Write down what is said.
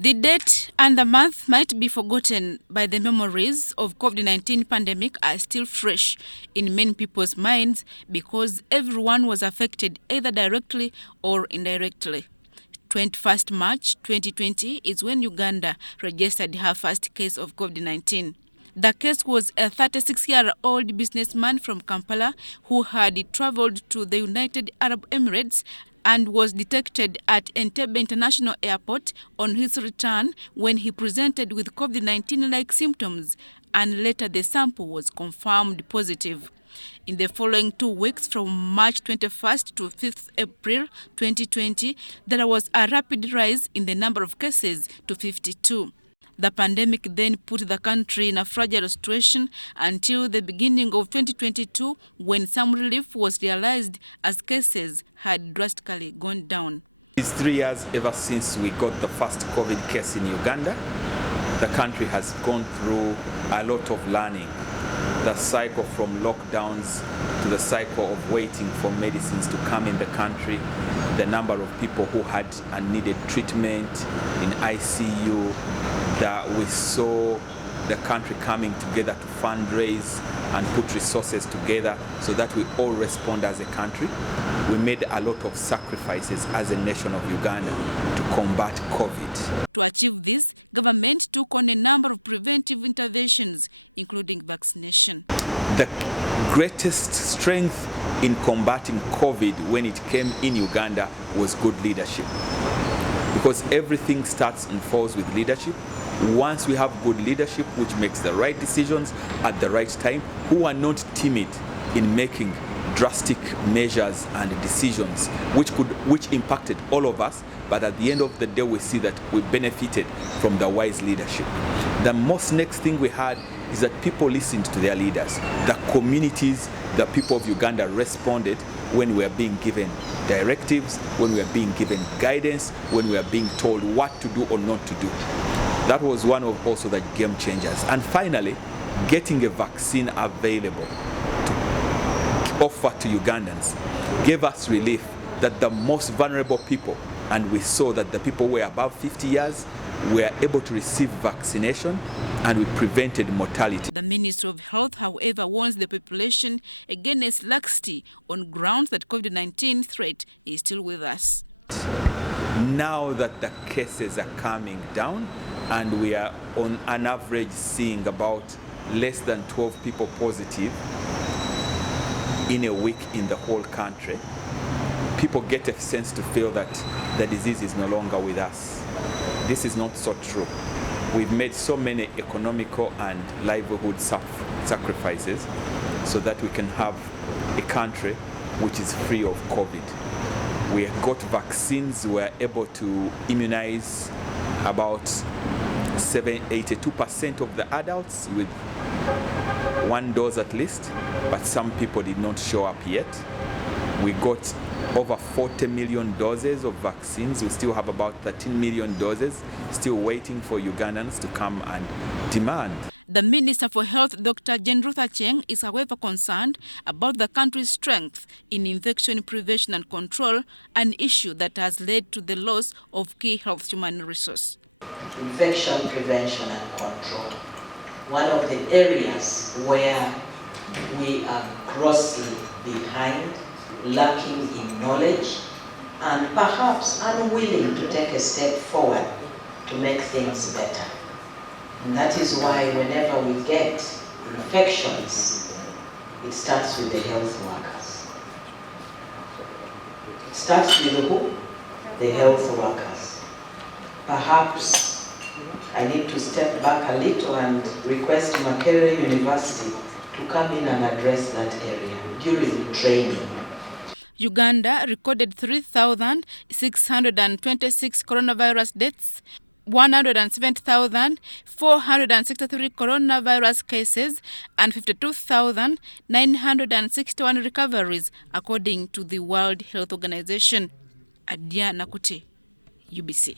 The date and the month might be forgotten, but the memories of COVID-19 pandemic are still fresh in many people's minds because everyone was affected either directly or indirectly. 21st March 2020 is when Uganda registered her first case of COVID-19. The case was a 36-year-old businessman from Kampala who had traveled to the United Arab Emirates and was detected at Entebbe International Airport on his return when he presented with COVID-19-like symptoms, and later the sample was confirmed positive. In the following 2 weeks, from March 21st to 5th April 2020, there was a rapid rise in the number of cases to 52. The pandemic then put the country in a fragile situation until the beginning of 2022, when some relief was realized as cases had drastically gone down. It's 3 years ever since we got the first COVID case in Uganda. The country has gone through a lot of learning. The cycle from lockdowns to the cycle of waiting for medicines to come in the country, the number of people who had and needed treatment in ICU, that we saw the country coming together to fundraise and put resources together so that we all respond as a country. We made a lot of sacrifices as a nation of Uganda to combat COVID. To achieve this, government took on a number of preventive interventions, including vaccination. The greatest strength in combating COVID when it came in Uganda was good leadership. Because everything starts and falls with leadership. Once we have good leadership which makes the right decisions at the right time, who are not timid in making drastic measures and decisions which impacted all of us, but at the end of the day we see that we benefited from the wise leadership. The most next thing we had is that people listened to their leaders. The communities, the people of Uganda responded when we are being given directives, when we are being given guidance, when we are being told what to do or not to do. That was one of also the game changers. And finally, getting a vaccine available to offer to Ugandans gave us relief that the most vulnerable people, and we saw that the people who were above 50 years were able to receive vaccination, and we prevented mortality. The Ministry of Health, however, warns the population against laxity on grounds that COVID-19 threat is still with us. Now that the cases are coming down, and we are on an average seeing about less than 12 people positive in a week in the whole country, people get a sense to feel that the disease is no longer with us. This is not so true. We've made so many economical and livelihood sacrifices so that we can have a country which is free of COVID. We got vaccines, we were able to immunize about 82% of the adults with 1 dose at least, but some people did not show up yet. We got over 40 million doses of vaccines. We still have about 13 million doses still waiting for Ugandans to come and demand. The Minister for Health, Dr. Jenrutha Cheng, is however concerned about the country's strength in infection prevention and control, an issue that has led to the loss of key health human resource. Infection prevention and control, one of the areas where we are grossly behind, lacking in knowledge, and perhaps unwilling to take a step forward to make things better. And that is why whenever we get infections, it starts with the health workers. It starts with who? The health workers. Perhaps I need to step back a little and request Makerere University to come in and address that area during training. Uganda recorded 3,626 coronavirus deaths, 107,463 coronavirus cases, and 52,961 recoveries, according to the World Health Organization. Adia Nakute, UBC.